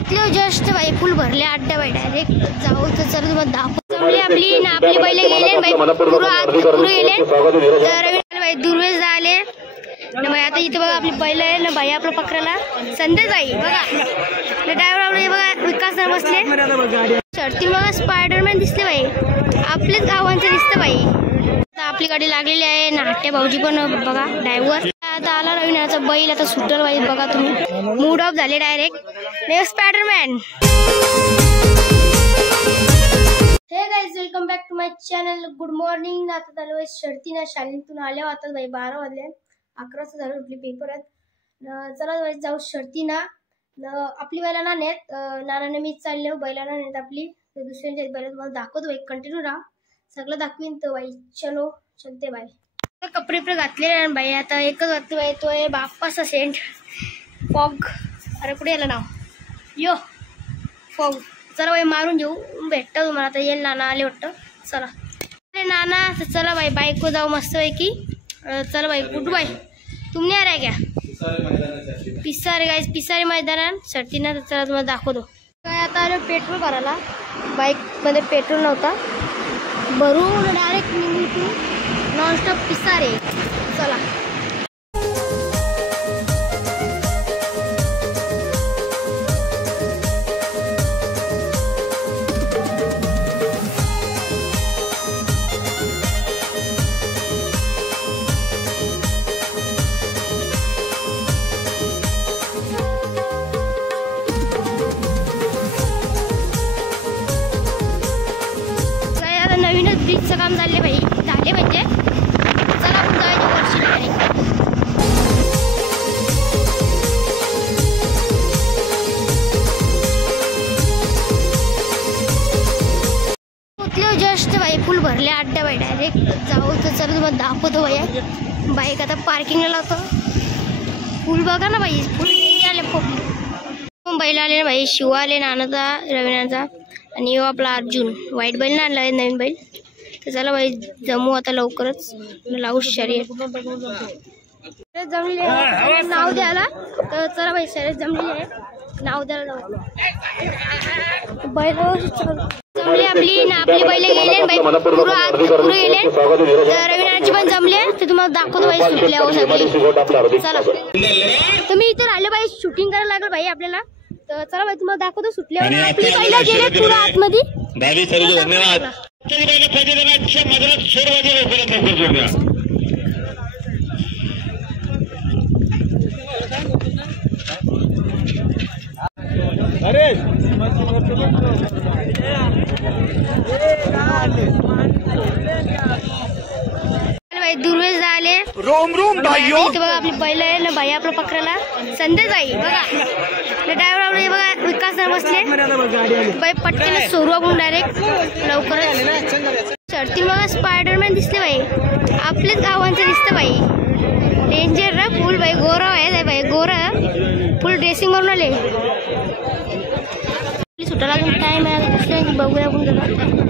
पोचलो जस्ट भाई फुल भरले अड्डा भाई डायरेक्ट जाऊ तर चल तुम्हाला दाखव जमली आपली ना आपली बैल गेले भाई पुरं गेले तर रवी भाई दुर्वेश आले ना भाई आता इथे बघा आपली बैल आहे ना भाई आपला पकडायला संदेश आई बघा ड्रायव्हर आपले बघा विकास सर बसले शर्ती बघा स्पायडरमॅन दिसले भाई आपलेच गावांचं दिसतं भाई आता आपली गाडी लागलेली आहे नाट्य भाऊजी पण बघा ड्रायव्हर आता आला रविनाचा बैल आता सुटर भाई बघा तुम्ही मूड ऑफ झाले direct Spiderman hey guys welcome back to my channel good morning आता चालू आहे शर्तीना शाळेतून आल्या आता भाई 12 वाजले 11 वाजता झालं आपली पेपर आहेत चला भाई जाऊ शर्तीना आपली बैलांना नेत नानाने मी चाललो बैलांना नेत आपली दुसऱ्यांच्या बैल तुम्हाला दाखवतो भाई कंटिन्यू राहा सगळं दाखवीन तो भाई चलो चलते भाई कपडे पण घातले भाई आता एकच वाटतं भाई तो आहे बाप्पाचा सेंट फॉग अरे कुठे याला नाव यो फॉग चला भाई मारून घेऊ भेटतं तुम्हाला आता येईल नाना आले वाटतं चला अरे नाना चला भाई बाईक को जाऊ मस्त पैकी चला भाई कुठं भाई तुम्ही आ रहा क्या पिसारे गाइस पिसारे मैदानात शर्तीना चला तुम्हाला दाखवतो काय आता आलो पेट्रोल भरायला बाईकमध्ये पेट्रोल नव्हता भरून डायरेक्ट निघू नॉनस्टॉप पिसारे चला नवीनच ब्रिजचं काम झाले भाई झाले म्हणजे चला आपण जायचं वर्षी पोचलो जस्ट भाई फुल भरले अड्डा भाई डायरेक्ट जाऊ तर चल तुम्हाला दाखवतो भाई बाईक आता पार्किंगला लावतो फुल बघा ना भाई फुल आले बैल आले भाई शिव आले नानाचा रविनाचा आणि यो आपला अर्जुन व्हाईट बैल ना आणला नवीन बैल तर चला भाई जमू आता लवकरच लावू शर्यत जमली नाव द्यायला तर चला भाई शर्यत जमली आहे नाव द्यायला बैल जमली आपली ना आपली बैल गेले भाई पुरं गेले तर रविनाची पण जमले ते तुम्हाला दाखवतो भाई सुटल्यावर सगळी चला तुम्ही इथे राहिले भाई शूटिंग करायला लागलं भाई आपल्याला तर चला भाई तुम्हाला दाखवतो सुटल्यावर आपली बैल गेले पुरं आतमध्ये दुर्वेश आले रोम रोम भाईयो इथे बघा आपली बैल आहे ना भाई आपला पकडायला संदेश आई बघा ड्रायव्हर आपले बघा विकास सर बसले भाई पटकन सोरू आपण डायरेक्ट लवकरच शर्ती बघा स्पायडरमॅन दिसले भाई आपलेच गावांचं दिसतं भाई डेंजर ना फुल भाई गोरा आहे भाई गोरा फुल ड्रेसिंग करून आले सुटायला टाइम आहे बघूया आपण जरा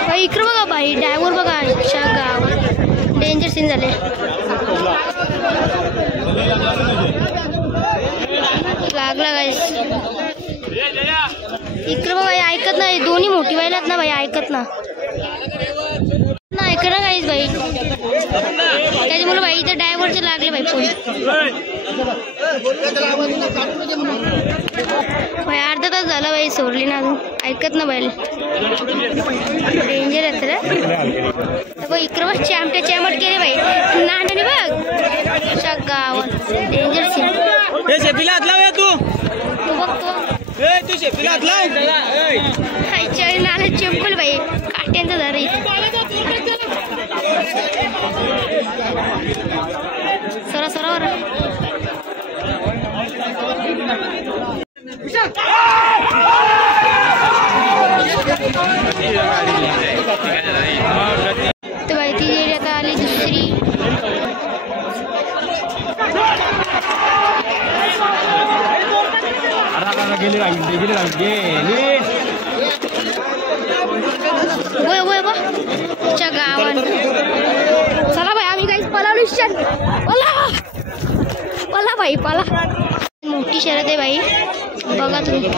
भाई इकडे बघा भाई ड्रायव्हर बघा गाव डेंजर सीन झाले लागला गाईस इकडे बघा ऐकत नाही दोन्ही मोठी व्हायलात ना भाई ऐकत ना ऐक ना गाईस भाई त्याच्यामुळे भाई इथे ड्रायव्हरचे लागले भाई फोन भाई अर्धा तास झाला भाई सोडली ना अजून ऐकत ना बैल डेंजर आहे तर इकडं बघ चॅमटे चॅमट केले भाई नानाने बघ गावात डेंजर सीन तू खायच्या नाला चेंपल भाई काट्यांचा झाला सरा सरावर तो भाई ती आता आली दुसरी गेली पाईपाला मोठी शर्यत आहे बाई, बघा तुम्ही.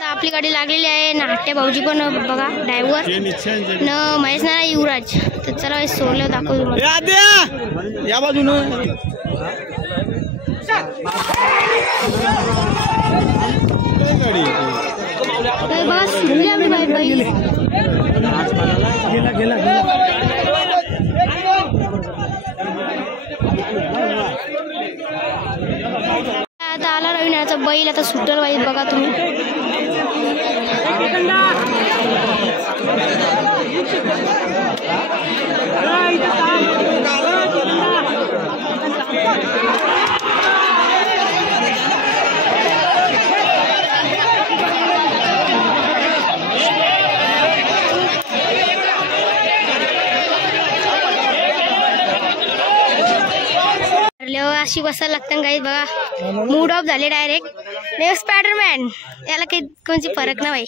आपली गाडी लागलेली आहे. नाट्य भाऊजी पण बघा, ड्रायव्हर न महेश ना युवराज. तर चला सोडलं दाखवतो तुम्हाला. या बाजूनं बस आम्ही बाई बाई. आता आला रविनाचा बैल, आता सुटल वाईट बघा तुम्ही. अशी बसायला लागतं काही बघा. मूड ऑफ झाले डायरेक्ट. स्पायडरमॅन याला काही कोणची फरक नाही बाई.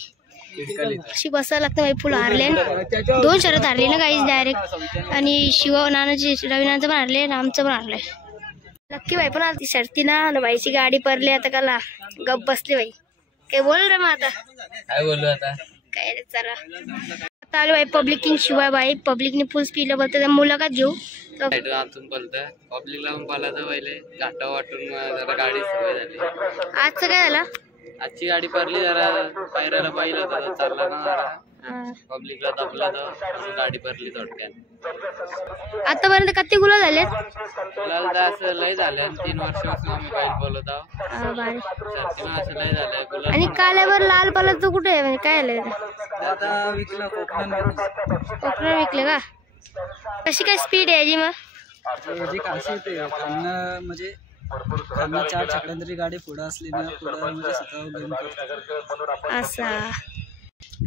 अशी बसायला लागतं बाई. फुल हारले, 2 शर्यत हारली ना काही डायरेक्ट. आणि शिव नानाची रविनाचं पण हारले, आमचं पण हारलंय. नक्की बाई पण आली शर्ती ना. बाईची गाडी पडली. आता काला गप बसली बाई. काय बोल रे मग आता, काय बोलू आता काय रे. चला आता आलो बाई पब्लिक शिवाय बाई. पब्लिकने फुल स्पीडला बोलतात, मुलाखत घेऊ. पब्लिकला पण पालायचं पहिले घाटा वाटून जरा गाडी सवय झाली. आजचं काय झालं, आजची गाडी पडली जरा पायऱ्याला पाहिलं होतं, चालला ना जरा पब्लिकला दबला तर गाडी पडली थोडक्यात. आतापर्यंत किती गुलाल झाले? असं लय झालं 3 वर्षापासून आम्ही बैल बोलत आहोत. असं लय झालंय. आणि काल्यावर लाल पालाचं कुठे आहे, म्हणजे काय झालंय? आता विकलं कोकणात विकले का? कशी काय स्पीड आहे याची? मग म्हणजे 4 छकड्यांतरी गाडी पुढं असली ना, पुढं म्हणजे स्वतः असा.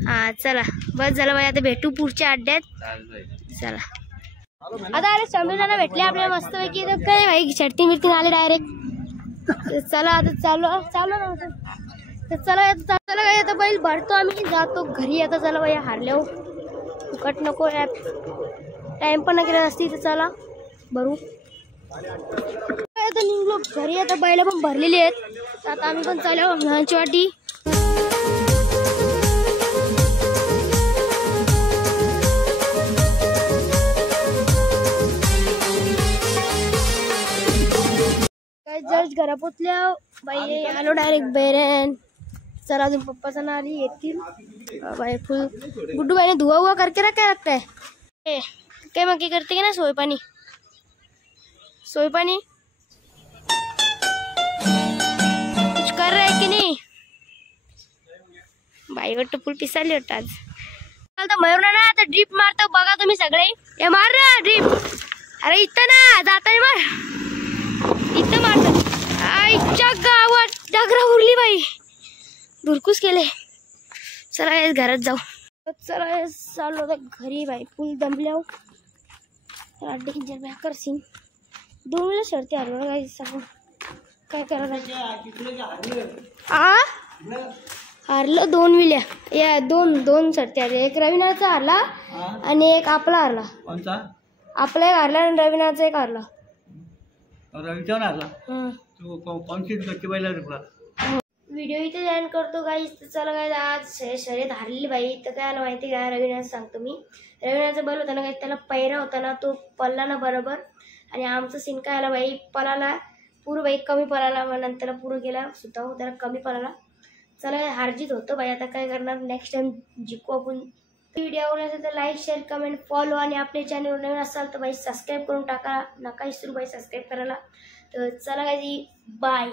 हा चला बस झालं बाई. आता भेटू पुढच्या अड्ड्यात. चला आता आले शंभूला भेटले आपल्याला मस्त पैकी. काय भाई शर्टी मिरती आले डायरेक्ट. चला आता चालू नव्हतं तर चला चला काय. आता बैल भरतो आम्ही, जातो घरी. आता चला बाई हारल्या फुकट नको. टाइम पण नाही केला असती. तर चला भरू. आता निघलो घरी. आता बैला पण भरलेली आहेत. आता आम्ही पण चालू ह्यांची वाटी. काय जस्ट घरा पोचल्या बाई. आलो डायरेक्ट बेरेन. चला अजून पप्पाचा ना आली येतील बाई. फुल गुड्डू बाईने धुआ हुआ करके रखा है. काय मग करते की ना सोय पाणी कुछ कर रहे की नाही बाई. वाटतं फुल पिसाली वाटतं आज. आता मयूर ना आता ड्रिप मारतो बघा तुम्ही सगळे. हे मार ना ड्रिप. अरे इथं ना जाता मार. इथं मारतो. आईच्या गावात डागरा उरली बाई. धुरकूस केले. चला घरात जाऊ. चला चालू होता घरी बाई. फुल दमल्या. अड्डे किंजर बॅकर सिंग 2 वेळा शर्ती आलो ना काही सांगू. काय करायला हारलं 2 विल्या. या 2 शर्ती आले. एक रविनाचा हारला आणि एक आपला हारला. आपला एक हारला आणि रविनाचा एक हारला. व्हिडिओ इथे एंड करतो गाईस. तर चला काय आज शर्यत हारली बाई. तर काय आलं माहिती काय, रविनाचं सांगतो मी. रविनाचा बैल होता ना काही, त्याला पैरा होता ना, तो पल्ला ना बरोबर. आणि आमचं सीन काय आला बाई, पळाला पुरं बाई कमी पळाला. मग नंतर पुरं गेला सुद्धा त्याला कमी पळाला. चला हारजीत होतं बाई. आता काय करणार, नेक्स्ट टाइम जिंकू आपण. व्हिडिओ आवडला असेल तर लाईक शेअर कमेंट फॉलो. आणि आपल्या चॅनलवर नवीन असाल तर बाई सबस्क्राईब करून टाका. नका विसरू बाई सबस्क्राईब करायला. तर चला काय बाय.